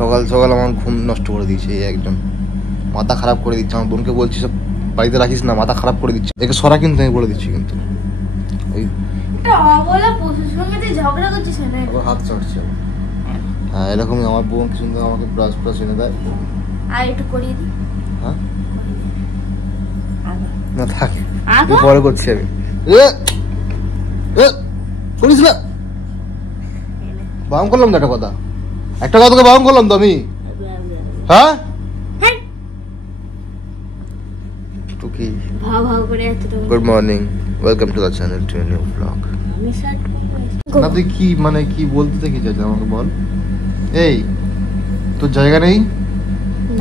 সকাল সকাল আমার ঘুম নষ্ট করে দিচ্ছে, একদম মাথা খারাপ করে দিচ্ছে। আমার বোনকে বলছি সব বাড়িতে রাখিস না, মাথা খারাপ করে দিচ্ছে। একে সরা কিন্তু আমি বলে দিচ্ছি, কিন্তু ওই হাত চড়ছে। হ্যাঁ এরকমই আমার বোন কি সুন্দর আমাকে ব্রাশ ব্রাশ এনে দেয়। আর একটু করিয়ে দিই। হ্যাঁ না থাক, পরে করছি আমি। করিস না, বাম করলাম তো একটা কথা, একটা কথাকে বাম করলাম তো আমি। হ্যাঁ good morning, welcome to the channel to a new blog. না তুই কি মানে কি বলতে কি চাইছিস আমাকে বল। এই তোর জায়গা নেই,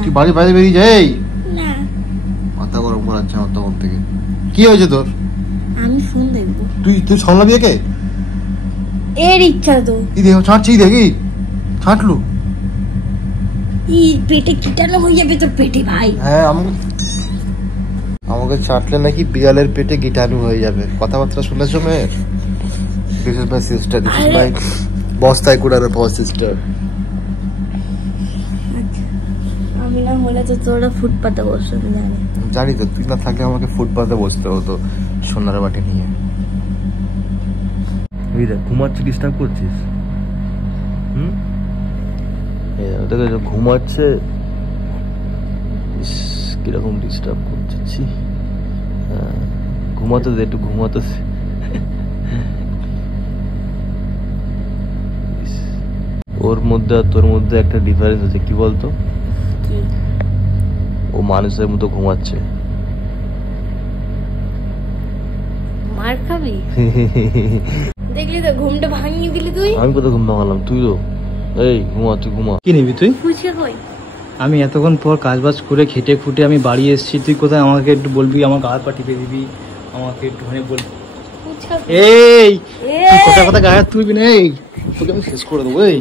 তুই বাড়ি বাইরে বেরিয়ে যা। এই মাথা গরম করাচ্ছে আমার তখন থেকে। কি হয়েছে তোর? আমি ফোন দেখবো। তুই সামলাবি একে? এর ইচ্ছা তো এই দেখো ছাড়ছি, দেখি ছাড়লু ই পেটে কিটানো হয়ে যাবে তোর পেটে ভাই। হ্যাঁ আমাকে ছাড়লে নাকি বিড়ালের পেটে গিটানু হয়ে যাবে। কথাবার্তা শুনেছো মেয়ের? This is my sister, this is my বস্তায় কুড়ার বস সিস্টার। আমি না হলে তো তোরা ফুটপাতে বসতে জানি। জানি তো, তুই না থাকলে আমাকে ফুটপাতে বসতে হতো সোনার বাটি নিয়ে। এই দেখ ঘুমাচ্ছি, ডিস্টার্ব করছিস। ওটাকে ঘুমাচ্ছে, কিরকম ডিস্টার্ব করছি। ঘুমাতে দে, একটু ঘুমাতে দে। ওর মধ্যে আর তোর মধ্যে একটা ডিফারেন্স আছে, কি বলতো? ও মানুষের মতো ঘুমাচ্ছে। মার খাবি? দেখলি তো ঘুমটা ভাঙিয়ে দিলি তুই। আমি কোথাও ঘুম ভাঙালাম? তুই তো এই ঘুমা, তুই ঘুমা। কি নিবি তুই? ফুচকা কই? আমি এতক্ষণ পর কাজবাজ করে খেটে খুটে আমি বাড়ি এসেছি, তুই কোথায়? আমাকে একটু বলবি, আমার গায়ে পা টিপে দিবি, আমাকে একটুখানি বলবি। এই তুই কথা গায়ে তুলবি না, এই তোকে আমি শেষ করে দেবো। এই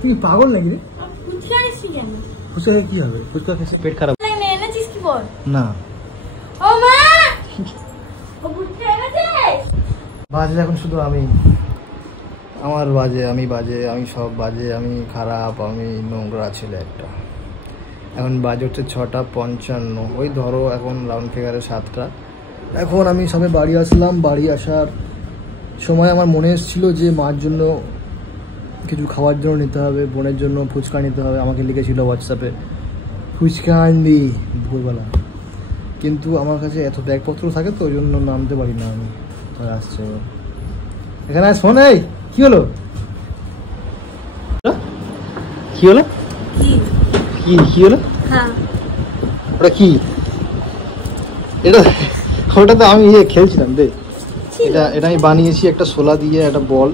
তুই পাগল নাকি রে? ফুচকা এসেছি কেন? ফুচকা কি হবে? ফুচকা খেয়ে পেট খারাপ এনেছিস কি বল না? ও মা, ও ফুচকা এনেছিস? বাজে এখন শুধু আমি, আমার বাজে, আমি সব বাজে, আমি খারাপ, আমি নোংরা ছেলে একটা। এখন বাজে হচ্ছে 6:55, ওই ধরো এখন রাউন্ড ফিগারে 7টা। এখন আমি সবে বাড়ি আসলাম। বাড়ি আসার সময় আমার মনে এসেছিলো যে মার জন্য কিছু খাওয়ার জন্য নিতে হবে, বোনের জন্য ফুচকা নিতে হবে। আমাকে লিখেছিল হোয়াটসঅ্যাপে ফুচকা আনবি ভোরবেলা, কিন্তু আমার কাছে এত ব্যাগপত্র থাকে তো ওই জন্য নামতে পারি না আমি। আসছে এখানে, শোন, এই কি হলো? কি হলো? কি হলো? ওটা কি? ওটা তো আমি খেলছিলাম রে। এটা আমি বানিয়েছি একটা শোলা দিয়ে, একটা বল।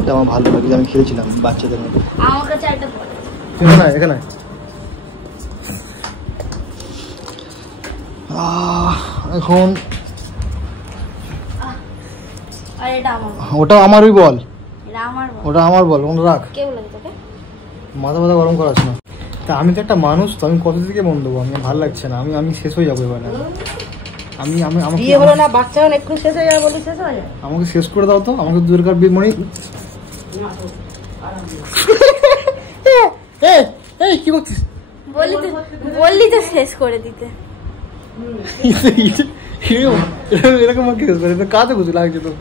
এটা আমার ভালো লাগে, আমি খেলছিলাম বাচ্চাদের মধ্যে। আমার কাছে একটা বল আছে। এখানে এখন ওটা আমারই বল, ওটা আমার বল, ওটা রাখ। মাথা গরম করাস না। তা আমি তো একটা মানুষ, তো আমি কত দিকে মন দেবো? আমি ভালো লাগছে না, আমি শেষ হয়ে যাবো এবার। আমাকে শেষ করে দাও তো, আমাকে দরকার মনে। কি করছিস? বললি তো শেষ করে দিতে। এরকম কাতে বুঝে লাগছে তো।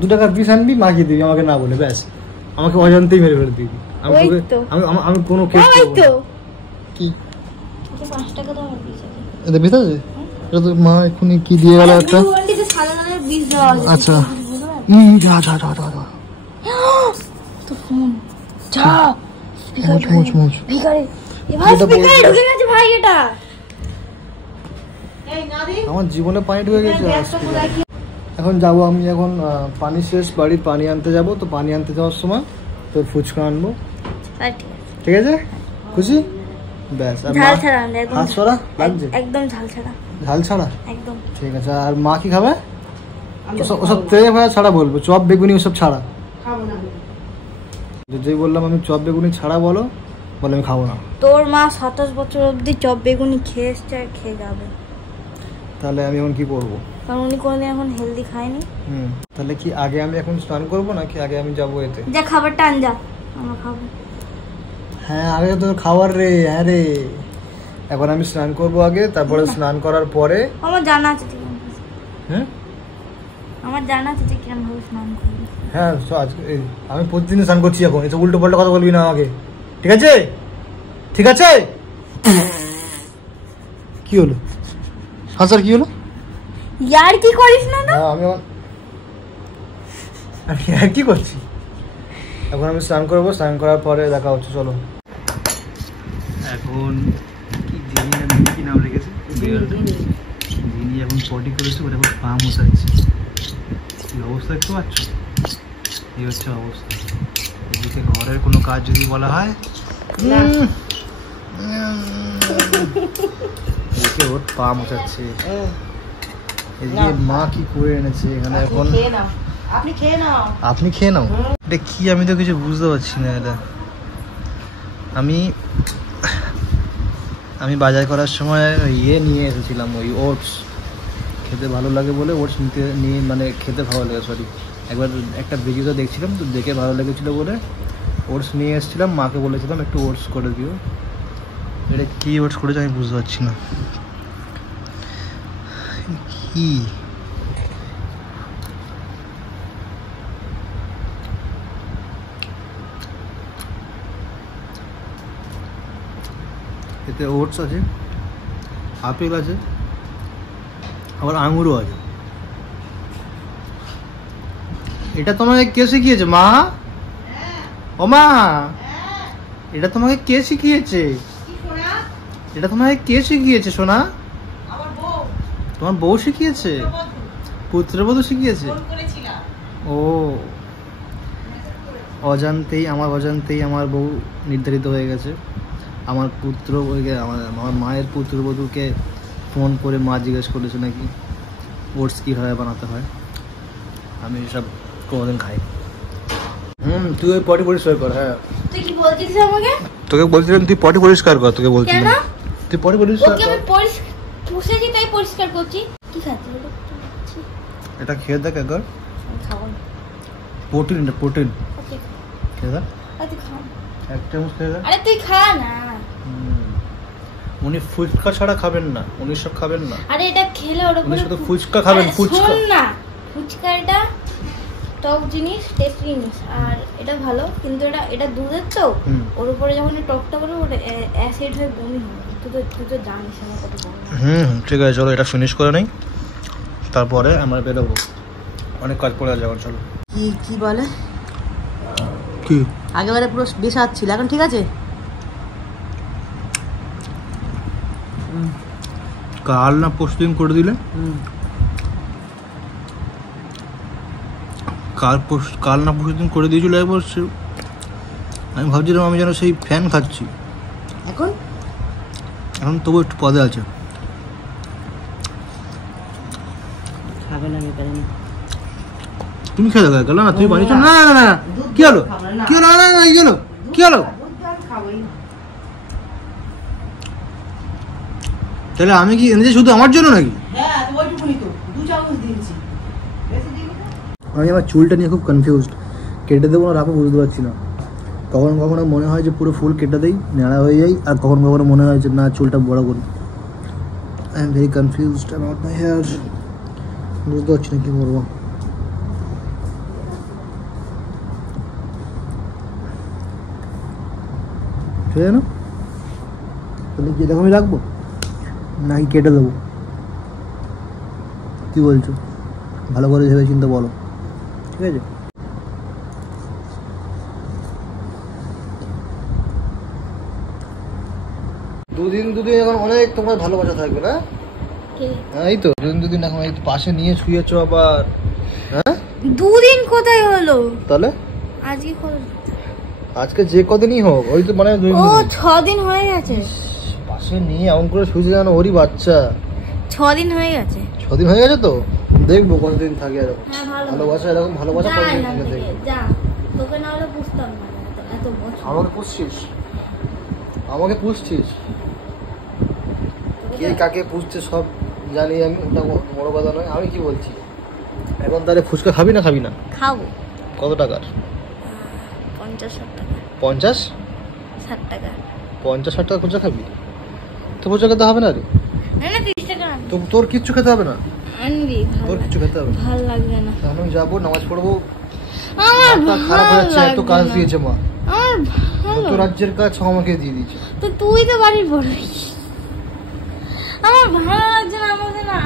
2 টাকার পিস আনবি, মাখিয়ে দিবি আমাকে না বলে, ব্যাস। আমাকে অজান্তেই মেরে ফেলে দিবি। আমি কোনো কেস করবো না। কি 5 টাকা দাও আমার পিস আছে। এটা বিষ আছে? এটা তো মা এক্ষুনি কি দিয়ে গেল একটা। আচ্ছা যা তো ফোন যা মোচ ভিখারি এবার ভিখারি ঢুকে গেছে ভাই। এটা আমার জীবনে পানি ঢুকে গেছে। এখন যাবো আমি, এখন পানি শেষ, বাড়ির পানি আনতে যাব। তো পানি আনতে যাওয়ার সময় তোর ফুচকা আনবো, ঠিক আছে? খুশি? ব্যাস। ঝাল ছাড়া লাগছে? একদম ঝাল ছাড়া একদম। ঠিক আছে। আর মা কি খাবে? ওসব তেলে ভাজা ছাড়া বলবো, চপ বেগুনি ওসব ছাড়া। যেই বললাম আমি চপ বেগুনি ছাড়া বলে আমি খাবো না। তোর মা 27 বছর অবধি চপ বেগুনি খেয়ে যাবে। তাহলে আমি এখন কি করবো? কারণ উনি কোনোদিন এখন হেলদি খায়নি। তাহলে কি আগে আমি এখন স্নান করবো নাকি আগে আমি যাবো এতে? যা খাবারটা আন যা, আমরা খাবো। হ্যাঁ আগে তো খাবার রে। হ্যাঁ রে, এখন আমি স্নান করবো আগে, তারপরে স্নান করার পরে আমার জানা আছে ঠিক আছে। হ্যাঁ আমার জানা আছে যে কেমন ভাবে স্নান করবি। হ্যাঁ আজকে আমি প্রতিদিন স্নান করছি এখন, এসব উল্টো পাল্টা কথা বলবি না আমাকে, ঠিক আছে? ঠিক আছে। কি হলো? হ্যাঁ স্যার কি হলো? ইয়ার কি করিস না না? আমি আর কি করছি? এখন আমি স্নান করবো, স্নান করার পরে দেখা হচ্ছে। চলো। এখন কি কি নাম রেখেছে যিনি এখন পটি করেছে, ওটা এখন পা মোছাচ্ছে। কি অবস্থা দেখতে পাচ্ছ? এই হচ্ছে অবস্থা। এদিকে ঘরের কোনো কাজ যদি বলা হয়, এদিকে ওর পা মোছাচ্ছে। এদিকে মা কি করে এনেছে এখানে এখন। আপনি খেয়ে নাও। এটা কি আমি তো কিছু বুঝতে পারছি না। এটা আমি বাজার করার সময় ইয়ে নিয়ে এসেছিলাম, ওই ওটস। খেতে ভালো লাগে বলে ওটস নিয়ে মানে খেতে ভালো লাগে, সরি একবার একটা ভিডিওতে দেখছিলাম তো, দেখে ভালো লেগেছিলো বলে ওটস নিয়ে এসেছিলাম। মাকে বলেছিলাম একটু ওটস করে দিও। এটা কী ওটস করেছে আমি বুঝতে পারছি না কি। এতে ওটস আছে, আপেল আছে, আবার আঙুরও আছে। এটা তোমাকে কে শিখিয়েছে মা? ও মা, এটা তোমাকে কে শিখিয়েছে? এটা তোমাকে কে শিখিয়েছে সোনা? তোমার বউ শিখিয়েছে? পুত্রবধূ শিখিয়েছে? ও অজান্তেই আমার বউ নির্ধারিত হয়ে গেছে। আমার আমার মায়ের পুত্রবধূকে ফোন করে মা জিজ্ঞেস করেছে নাকি ওটস কীভাবে বানাতে হয়। আমি এসব কোনোদিন খাই। তুই ওই পটি পরিষ্কার কর। হ্যাঁ তুই কি বলছিস আমাকে? তোকে বলছিলাম তুই পটি পরিষ্কার কর। তোকে বলছিলাম তুই পটি পরিষ্কার কর। আমি পুষেছি তাই পরিষ্কার করছি। কি খাচ্ছিস? এটা খেয়ে দেখ একবার। খাবো না। প্রোটিন ওকে খেয়ে দেখ। তুই খা। এক চামচ খেয়ে দেখ। আরে তুই খা না। উনি ফুচকা ছাড়া খাবেন না, উনি সব খাবেন না। আরে এটা খেলে ওর উনি শুধু ফুচকা খাবেন। ফুচকা শোন না, ফুচকা এটা টক জিনিস, টেস্টি জিনিস, আর এটা ভালো, কিন্তু এটা দুধের তো ওর উপরে যখন টকটা করে ওটা অ্যাসিড হয়ে বমি হয়। তুই তো জানিস আমার কত বমি। ঠিক আছে চলো এটা ফিনিশ করে নেই, তারপরে আমরা বেরোবো। অনেক কাজ পড়ে আছে এখন। চলো। কি বলে কি আগেবারে পুরো বিষাদ ছিল, এখন ঠিক আছে? কাল না পোস্টিং করে দিলে? কাল না পোস্টিং করে দিয়েছিল একবার। আমি ভাবছিলাম আমি যেন সেই ফ্যান খাচ্ছি। এখন তবু একটু পদে আছে। খাবে না তুমি খেয়ে দেখা গেল না? তুমি বানিয়েছো? না না না, কি হলো? কি হলো? না না, কি হলো? তাহলে আমি কি এনেছি শুধু আমার জন্য নাকি? আমি আমার চুলটা নিয়ে খুব কনফিউজড। কেটে দেবো না রাখবো বুঝতে পারছি না। কখনো কখনো মনে হয় যে পুরো ফুল কেটে দেই, নেড়া হয়ে যাই, আর কখনো কখনো মনে হয় যে না চুলটা বড় করি। I am very confused about my hair. বুঝতে পারছি না কী করবো। ঠিক আছে না? তাহলে কি এরকমই রাখবো নাকি কেটে দেবো? কি বলছো? ভালো করে ভেবে চিন্তে বলো। ঠিক আছে? দুদিন এখন অনেক তোমার ভালোবাসা থাকবে না? এই তো দুদিন এখন এই পাশে নিয়ে শুয়েছো আবার। হ্যাঁ দুদিন কোথায় হলো তাহলে? আজকে যে কদিনই হোক, ওই তো মানে 6 দিন হয়ে গেছে। পাশে নিয়ে এমন করে শুয়েছে যেন ওরই বাচ্চা। 6 দিন হয়ে গেছে। 6 দিন হয়ে গেছে তো দেখবো কতদিন থাকে এরকম। হ্যাঁ ভালোবাসা এরকম ভালোবাসা কতদিন থাকে দেখবো। যা তোকে না হলে বুঝতাম না এত বছর। আমাকে পুষছিস কে কাকে পুষছে সব জানি আমি, ওটা বড় কথা নয়। আমি কি বলছি এখন তাহলে ফুচকা খাবি না খাবি না? খাবো। কত টাকার? 50-60 টাকা। 50-60 টাকা? 50-60 টাকা ফুচকা খাবি? তো ফুচকা খেতে হবে না রে? না 30 টাকা। তো তোর কিচ্ছু খেতে হবে না? আনবি। তোর কিচ্ছু খেতে হবে? ভালো লাগবে না। তাহলে আমি যাবো, নামাজ পড়বো। আমার খারাপ হয়ে যাচ্ছে, একটু কাজ দিয়েছে মা। আমার ভালো। তো রাজ্যের কাজ আমাকে দিয়ে দিয়েছে। তো তুই তো বাড়ির বড়। আমার ভালো লাগছে না, আমাকে না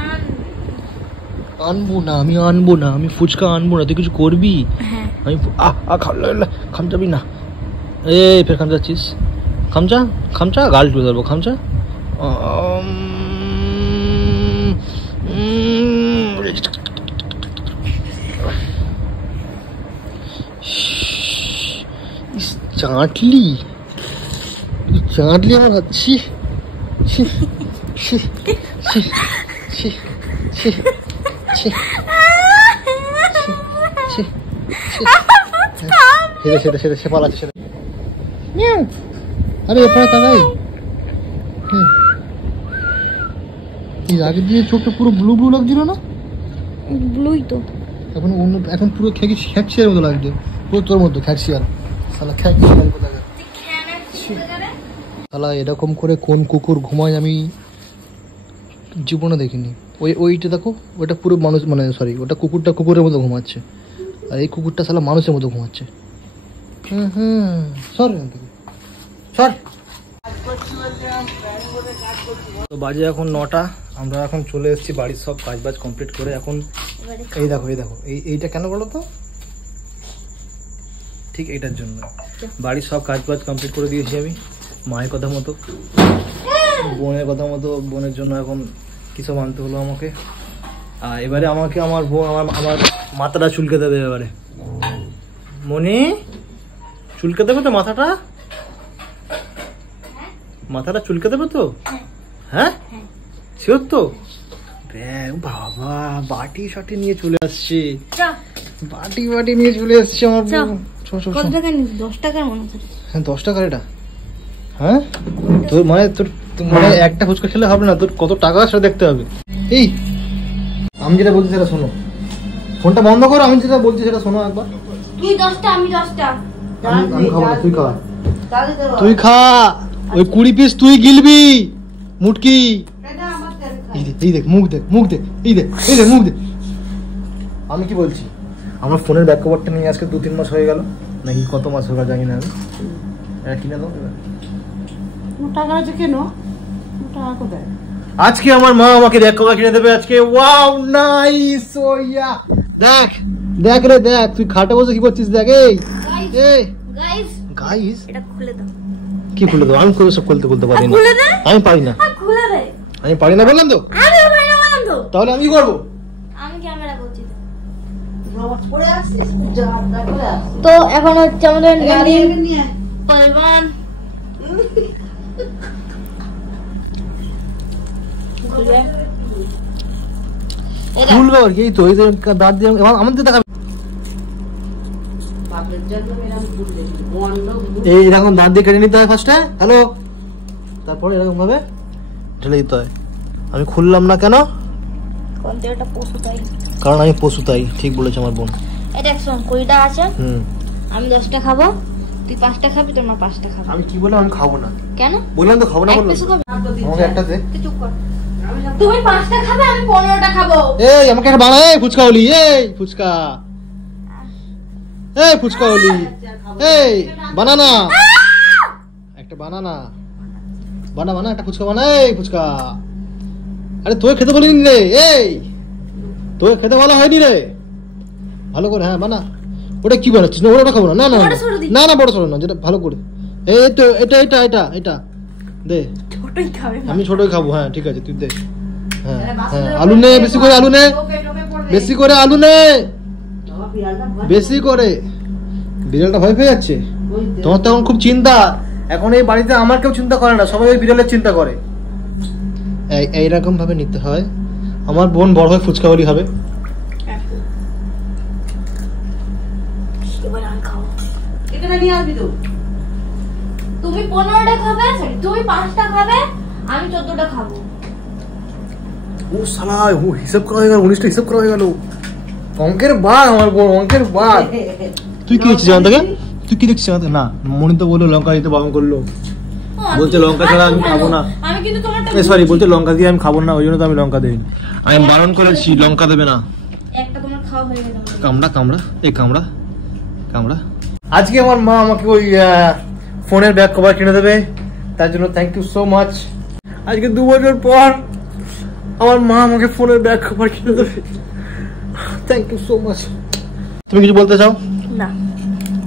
আনবো না, আমি আনবো না, আমি ফুচকা আনবো না। তুই কিছু করবি? হ্যাঁ। আমি খাম যাবি না। ফের খাম যাচ্ছিস? খামচা গাল টুয়ে ধরবো। খামচা চাটলি আমার হাচ্ছি। আরে এরপরে তাকাই, আগে দিয়ে চোখটা পুরো ব্লু ব্লু লাগছিল না? ব্লুই তো এখন অন্য, এখন পুরো খ্যাকশিয়ার মতো লাগছে, পুরো তোর মতো খ্যাকশিয়ার। সালা খ্যাকশিয়ার কোথা গেল? সালা এরকম করে কোন কুকুর ঘুমায় আমি জীবনে দেখিনি। ওইটা দেখো, ওটা পুরো মানুষ, মানে সরি, ওটা কুকুরটা কুকুরের মতো ঘুমাচ্ছে, আর এই কুকুরটা সালা মানুষের মতো ঘুমাচ্ছে। সর সর। তো বাজে এখন 9টা। আমরা এখন চলে এসেছি বাড়ির সব কাজ বাজ কমপ্লিট করে। এখন এই দেখো এইটা কেন বলো তো? ঠিক এইটার জন্য। বাড়ির সব কাজ বাজ কমপ্লিট করে দিয়েছি আমি মায়ের কথা মতো, বোনের কথা মতো। বোনের জন্য এখন কিছু আনতে হলো আমাকে। আর এবারে আমাকে আমার বোন আমার মাথাটা চুলকে দেবে। এবারে মনি চুলকে দেবে তো মাথাটা চুলকে দেবে তো? হ্যাঁ শিওর তো? বাবা বাটি শাটি নিয়ে চলে আসছে, বাটি নিয়ে চলে আসছে আমার বোন। কত টাকা নিস? 10 টাকার মনে হচ্ছে। হ্যাঁ 10 টাকার এটা। হ্যাঁ তোর মানে একটা ফুচকা খেলে হবে না, তোর কত টাকা সেটা দেখতে হবে। এই আমি যেটা বলছি সেটা শোনো, ফোনটা বন্ধ করো। আমি যেটা বলছি সেটা শোনো একবার। তুই 10টা আমি 10টা। আমি খাবো না, তুই খা। ওই 20 পিস তুই গিলবি মুটকি। এই দেখ মুখ দেখ, এই দেখ মুখ দেখ। আমি কি বলছি, আমার ফোনের ব্যাক কভারটা নিয়ে আজকে 2-3 মাস হয়ে গেল, নাকি কত মাস হয়ে গেল জানি না। আমি এটা কিনে দাও এবার। টাকা আছে কেন? টাকা কোথায়? আজকে আমার মা আমাকে ব্যাক কভার কিনে দেবে আজকে। Wow nice. ও ইয়া, দেখ রে দেখ, তুই খাটে বসে কি করছিস? দেখ এই গাইস, এটা খুলে দাও। কি খুলে দাও? আমি সব খুলতে পারি না, আমি পারি না। খুলে দে। আমি পারি না বললাম তো। আমি পারি না বললাম তো। তাহলে আমি কি করব? আমি ক্যামেরা করছি তো। এখন হচ্ছে আমাদের পরিমাণ খুলবে আর কি। এই তো এই দাঁত দিয়ে আমাদের দেখা এই এরকম দাঁত দিয়ে কেটে নিতে হয় ফার্স্টে। হ্যালো, তারপরে এরকম ভাবে ঢেলে দিতে হয়। আমি খুললাম না কেন? কারণ আমি পশু, তাই। ঠিক বলেছে আমার বোন। এটা 120টা আছে। আমি 10টা খাবো, তুই 5টা খাবি, তোর মা 5টা খাবে। আমি কি বললাম? আমি খাবো না। কেন বললাম তো খাবো না। বললাম আমাকে একটা দে। তুই চুপ কর। তুমি 5টা খাবে, আমি 15টা খাবো। এই আমাকে একটা বানা। এই ফুচকা ওলি, এই ফুচকা ওলি, এই বানানা একটা বানানা বানা একটা ফুচকা বানা। এই ফুচকা, আরে তোকে খেতে বলিনি রে। এই তোকে খেতে বলা হয়নি রে, ভালো করে। হ্যাঁ বানা। ওটা কি বানাচ্ছিস? না ওটা খাবো না। না বড় সরো না, যেটা ভালো করে। এই তো এটা দে। ছোটই খাবে। আমি ছোটই খাবো। হ্যাঁ ঠিক আছে, তুই দে। হ্যাঁ আলু নে, বেশি করে আলু নে, বেশি করে আলু নে, বেশি করে। বিড়ালটা ভয় পেয়ে যাচ্ছে। তোমার তো এখন খুব চিন্তা। এখন এই বাড়িতে আমার কেউ চিন্তা করে না, সবাই ওই বিড়ালের চিন্তা করে। এইরকম ভাবে নিতে হয়। আমার বোন বড় হয়ে ফুচকাওয়ালি হবে। তুমি 15টা খাবে, তুমি 5টা খাবে, আমি 14টা খাবো। ও শালা, ও হিসাব করা হয়ে গেল, 19টা হিসাব করা হয়ে গেল। অঙ্কের বাঘ আমার বোন, অঙ্কের বাঘ। তুই কি দেখছিস থেকে? তুই কি দেখছিস না? মনি তো বললো লঙ্কা দিতে বারণ করলো, বলছে লঙ্কা ছাড়া আমি খাবো না। আমি কিন্তু তোমারটা সরি, বলছে লঙ্কা দিয়ে আমি খাবো না, ওই জন্য তো আমি লঙ্কা দিইনি। আমি বারণ করেছি লঙ্কা দেবে না। একটা তোমার খাওয়া হয়ে গেল। কামড়া কামড়া, এই কামড়া কামড়া। আজকে আমার মা আমাকে ওই ফোনের ব্যাক কভার কিনে দেবে, তার জন্য থ্যাংক ইউ সো মাচ। আজকে 2 বছর পর আমার মা আমাকে ফোনের ব্যাক কভার কিনে দেবে, থ্যাংক ইউ সো মাচ। তুমি কিছু বলতে চাও? না।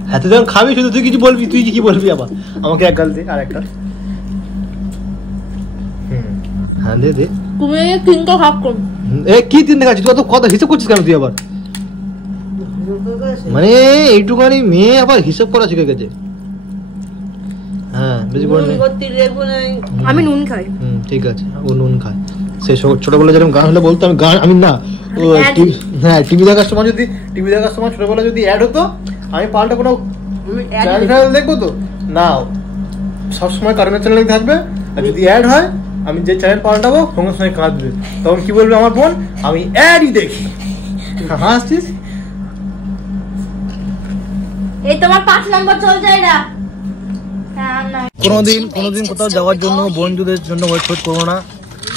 হ্যাঁ, তুই যখন খাবি শুধু তুই কিছু বলবি, তুই কি বলবি আবার আমাকে এক গাল দে আর একটা। হ্যাঁ দে দে। তুমি তিনটা ভাগ করো। কি 3 দেখাচ্ছিস? তুই অত কথা হিসাব করছিস কেন তুই আবার? মানে এইটুখানি মেয়ে আবার হিসাব করা শিখে গেছে। হ্যাঁ, বেশি করে আমি নুন খাই। ঠিক আছে, ও নুন খায়। সে ছোটবেলা যেরকম গান হলে বলতো আমি গান, আমি না হ্যাঁ টিভি দেখার সময় যদি ছোটবেলা যদি অ্যাড হতো, আমি পাল্টা কোনো চ্যানেল দেখবো তো না, সবসময় কার্টুনের চ্যানেল থাকবে। আর যদি অ্যাড হয়, আমি যে চ্যানেল পাল্টাবো সঙ্গে সঙ্গে কাঁদবে। তখন কি বলবে আমার বোন? আমি অ্যাডই দেখি। হাসছিস? এই তোমার 5 নাম্বার চলছে এটা। কোনোদিন কোথাও যাওয়ার জন্য বন্ধুদের জন্য ওয়েট করবো না,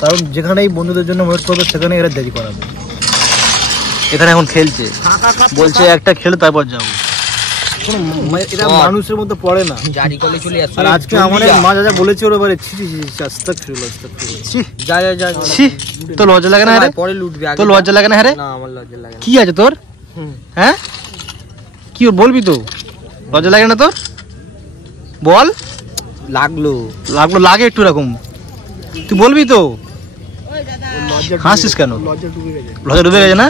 কারণ যেখানেই বন্ধুদের জন্য ওয়েট করবে সেখানে এরা দেরি করাবে। এখানে এখন খেলছে, বলছে একটা খেলে তারপর যাবো। এটা মানুষের মধ্যে পড়ে না। আর আজকে আমাদের মা যা বলেছে ওর এবারে তো লজ্জা লাগে না? পরে লুটবে, তো লজ্জা লাগে না? হ্যাঁ, আমার লজ্জা লাগে। কি আছে তোর? হ্যাঁ, কি বলবি? তো লজ্জা লাগে না তোর? বল। লাগলো লাগে একটু এরকম, তুই বলবি তো? হাসিস কেন? লজ্জা ডুবে গেছে না?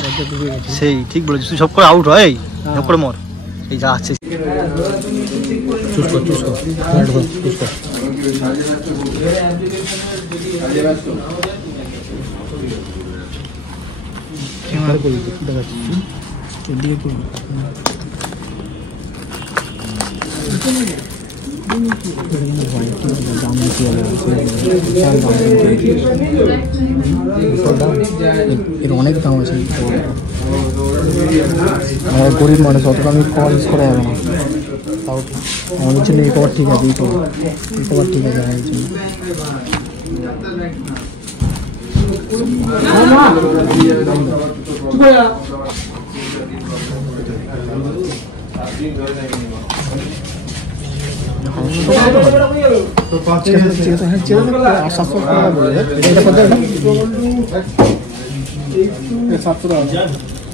সেই ঠিক বলেছিস, তুই সব করে আউট হয়, সব করে মর। এই যা আছে এর অনেক দাম আছে। আমরা গরিব মানুষ, অত দামি কভার ইউজ করা যাবে না। তাও আমাদের জন্য এই কভার ঠিক আছে, এই কভার ঠিক আছে আমাদের জন্য।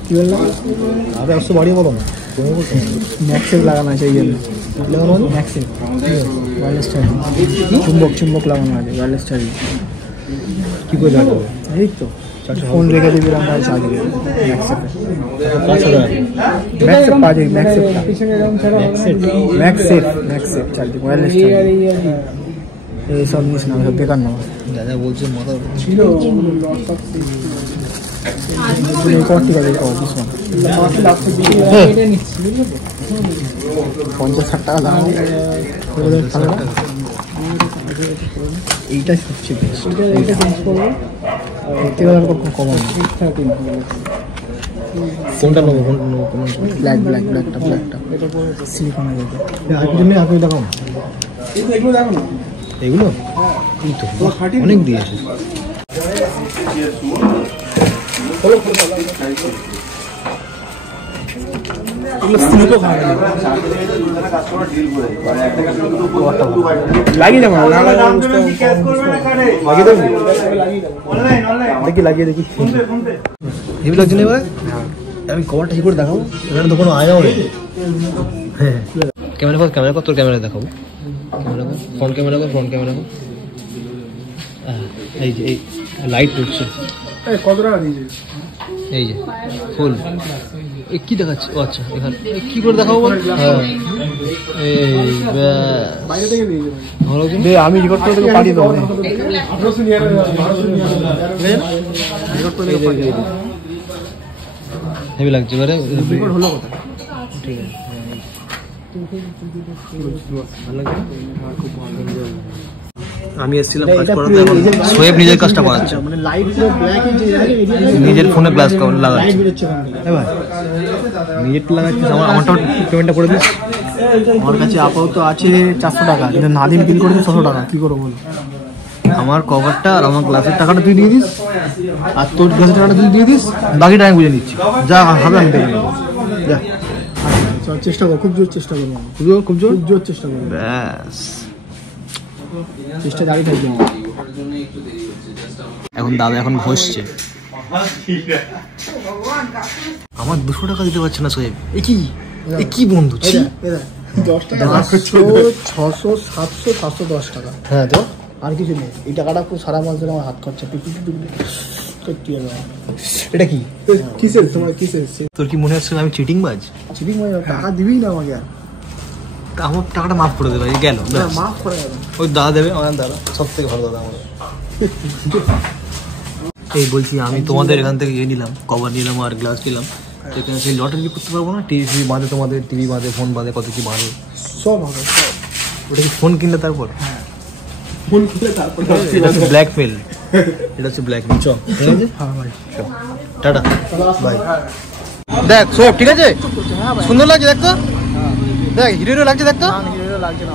কি বললাম? আরে 100 বাড়িয়ে বলো না, ম্যাক্সের লাগানো আছে, এই জন্য ম্যাক্সের ওয়্যারলেস চার্জিং, চুম্বক লাগানো আছে, ওয়্যারলেস চার্জিং। কি করে লাগাবো? এই তো ফোন রেখে দিবি, আমরা চার্জ দেবো। ম্যাক্সের চার্জিং, ওয়্যারলেস চার্জিং। এইসব নিস না, সব বেকার না। দাদা বলছে মাথা ছিল 50-60 টাকা দাম। এইটা সবচেয়ে বেস্ট। এইটা চেঞ্জ করবো, কম কোনটা নেবো? ব্ল্যাকটা সিলিকনের আপনি দেখাও। এগুলো অনেক দিয়েছে। লাগিয়ে দেবো, লাগিয়ে দেখি হেভি লাগছে না? এবার আমি কভারটা কি করে দেখাবো? এখানে তো কোনো আয়নাও নেই। হ্যাঁ, ক্যামেরা কর, তোর ক্যামেরা দেখাবো। ফ্রন্ট ক্যামেরা কর। এই যে এই লাইট পড়ছে। কত টাকা দিয়েছে? এই যে ফুল। কি দেখাচ্ছে? ও আচ্ছা, এখানে কি করে দেখাবো? হ্যাঁ, আমি রেকর্ড করে তোকে পাঠিয়ে দেবো। হেভি লাগছে এবারে। হলো কথা, ঠিক আছে। ভালো লাগছে, খুব ভালো। আমি এসেছিলাম কাজ করাতে, এখন সোয়েব নিজের কাজটা করাচ্ছে, মানে লাইট পুরো ব্ল্যাক নিজের ফোনে গ্লাস লাগাচ্ছে, নিজেরটা লাগাচ্ছে। আমারটাও পেমেন্টটা করে দিস। আমার কাছে আপাতত আছে 400 টাকা, কিন্তু নাদিম বিল করেছে 600 টাকা। কি করবো বলো? আমার কভারটা আর আমার গ্লাসের টাকাটা তুই দিয়ে দিস, আর তোর গ্লাসের টাকাটা তুই দিয়ে দিস, বাকিটা আমি বুঝে নিচ্ছি। যা হবে আমি দেখে নেবো। যা চেষ্টা কর, খুব জোর চেষ্টা করবো, খুব জোর চেষ্টা করবো। ব্যাস, চেষ্টা দাঁড়িয়ে থাকবে। এখন দাদা এখন ঘষছে। আমার 200 টাকা দিতে পারছে না সোহেব। এ কি বন্ধু, 10 টাকা 600 700 710 টাকা। হ্যাঁ তো আর কিছু নেই। এই টাকাটা পুরো সারা মাস ধরে আমার হাত খরচা। এটা কি কিসের? তোমার কিসের? তোর কি মনে হচ্ছে আমি চিটিং বাজ? টাকা দিবি না আমাকে, আর আমার টাকাটা মাফ করে দেবে। গেল মাফ করে দেবে, ওই দাদা দেবে। আমার দাদা সব থেকে ভালো দাদা আমার। এই বলছি আমি তোমাদের এখান থেকে নিলাম, কভার নিলাম আর গ্লাস নিলাম, এখানে সেই লটারি করতে পারবো না? টিভি বাঁধে, তোমাদের টিভি বাঁধে, ফোন বাঁধে, কত কি বাঁধে, সব হবে সব। ওটা কি ফোন কিনলে তারপর? ফোন কিনলে তারপর। এটা হচ্ছে ব্ল্যাকমেল, এটা হচ্ছে ব্ল্যাকমেল। চল হ্যাঁ ভাই, টাটা বাই। দেখ সব ঠিক আছে, সুন্দর লাগছে দেখ তো, দেখ হিরো লাগছে দেখ তো।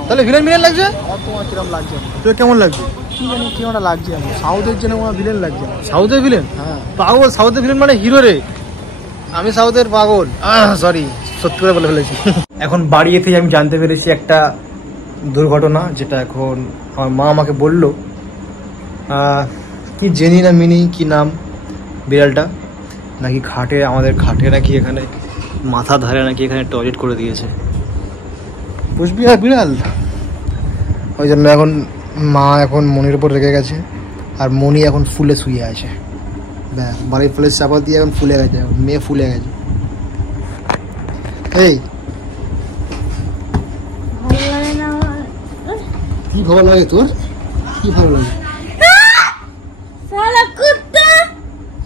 তাহলে ভিলেন লাগছে। তোমার কিরকম লাগছে? তোর কেমন লাগছে? কি জানি কেমন লাগছে। আমি সাউথের জন্য আমার ভিলেন লাগছে। সাউথের ভিলেন? হ্যাঁ পাগল, সাউথের ভিলেন মানে হিরো রে। আমি সাউথের পাগল, সরি সত্যি করে বলে ফেলেছি। এখন বাড়ি এসে আমি জানতে পেরেছি একটা দুর্ঘটনা, যেটা এখন আমার মা আমাকে বললো। কি জেনি না মিনি কি নাম বিড়ালটা, নাকি খাটে, আমাদের খাটে নাকি এখানে মাথা ধারে নাকি এখানে টয়লেট করে দিয়েছে। বুঝবি আর বিড়াল, ওই জন্য এখন মা এখন মনির উপর রেগে গেছে, আর মনি এখন ফুলে শুয়ে আছে। দেখ বাড়ির ফুলের চাপা দিয়ে এখন ফুলে গেছে, মেয়ে ফুলে গেছে। এই কি ভালো লাগে তোর? কি ভালো লাগে?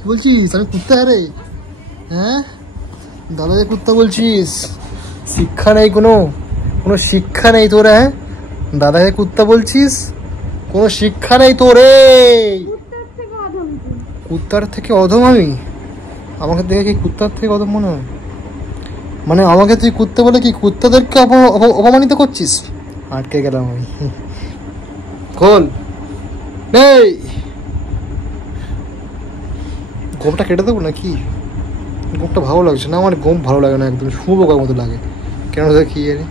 বলছিস আমি কুত্তা? রে হ্যাঁ, দাদাকে কুত্তা বলছিস? শিক্ষা নেই, কোনো শিক্ষা নেই তোর? হ্যাঁ, দাদাকে কুত্তা বলছিস, কোনো শিক্ষা নেই তোরে। কুত্তার থেকে অধম আমি? আমাকে দেখে কি কুত্তার থেকে অধম মনে হয়? মানে আমাকে তুই কুত্তা বলে কি কুত্তাদেরকে অপমানিত করছিস? আটকে গেলাম আমি। খোল, এই গোমটা কেটে দেবো নাকি? গোমটা ভালো লাগছে না আমার, গোম ভালো লাগে না, একদম শুঁয়োপোকার মতো লাগে। কেন কি জানি,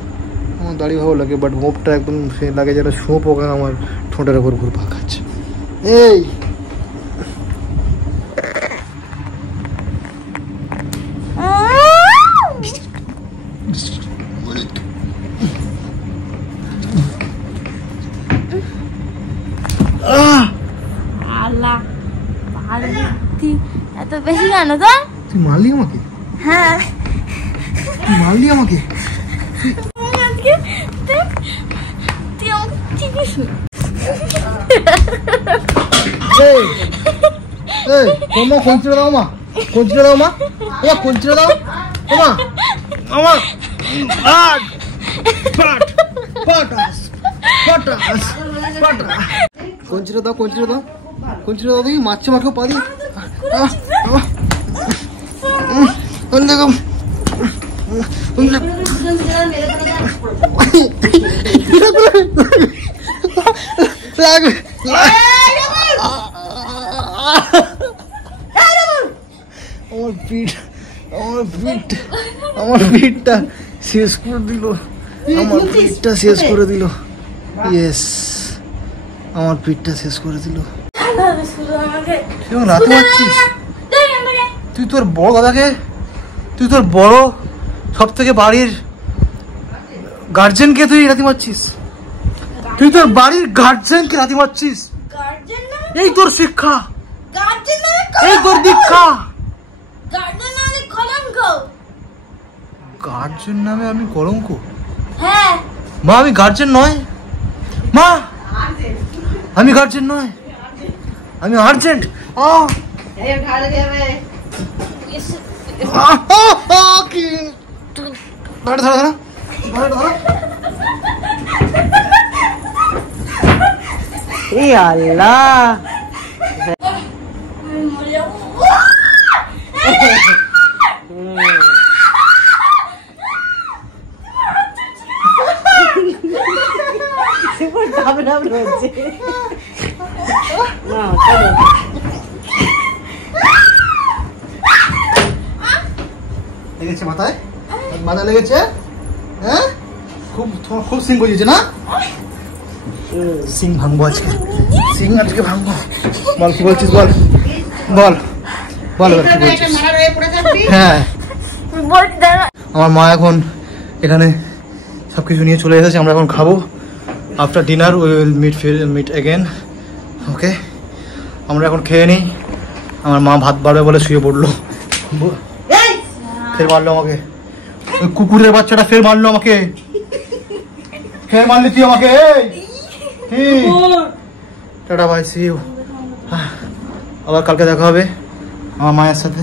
আমার দাড়ি ভালো লাগে, বাট গোমটা একদম সে লাগে যেন শুঁয়োপোকা আমার ঠোঁটের ওপর ঘুরপাক খাচ্ছে। এই এত বেশি কেন তোর? তুই মারলি আমাকে? হ্যাঁ তুই মারলি আমাকে? তুই আমাকে চিনিস না? মা কঞ্চিটা দাও, মা কঞ্চিটা দাও, মা কঞ্চিটা দাও, মা আমার কঞ্চিটা দাও, কঞ্চিটা দাও, কঞ্চিটা দাও। দেখি মারছে মাকেও পা দিয়ে। আমার পিঠটা শেষ করে দিল, আমার পিঠটা শেষ করে দিল। ইয়েস, আমার পিঠটা শেষ করে দিল। রাতে মারছিস তুই তোর বড় দাদাকে? তুই তোর বড় সব থেকে বাড়ির গার্জেনকে তুই রাতে মারছিস? তুই তোর বাড়ির গার্জেনকে রাতে মারছিস? এই তোর শিক্ষা, এই তোর দীক্ষা। গার্জেন নামে আমি কলঙ্ক? হ্যাঁ মা আমি গার্জেন নয়, মা আমি গার্জেন নয়, আমি আর্জেন্ট। এই আল্লাহ লেগেছে মাথায় মাথায় লেগেছে হ্যাঁ খুব খুব সিং গজিয়েছে না সিং ভাঙবো আজকে সিং আজকে ভাঙবো বল কি বলছিস বল বল বল এবার কি বলছিস হ্যাঁ আমার মা এখন এখানে সবকিছু নিয়ে চলে এসেছে আমরা এখন খাবো after dinner we will meet again okay আমরা এখন খেয়ে নিই আমার মা ভাত বাড়বে বলে শুয়ে পড়লো ফের মারলো আমাকে ওই কুকুরের বাচ্চাটা ফের মারলো আমাকে ফের মারলি তুই আমাকে টাটা বাই সি ইউ আবার কালকে দেখা হবে আমার মায়ের সাথে